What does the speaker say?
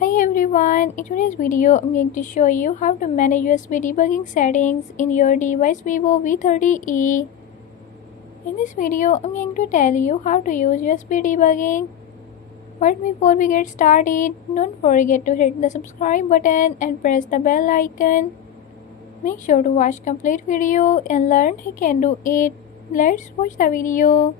Hi everyone, in today's video I'm going to show you how to manage USB debugging settings in your device Vivo V30e. In this video I'm going to tell you how to use USB debugging. But before we get started, don't forget to hit the subscribe button and press the bell icon. Make sure to watch complete video and learn how you can do it. Let's watch the video.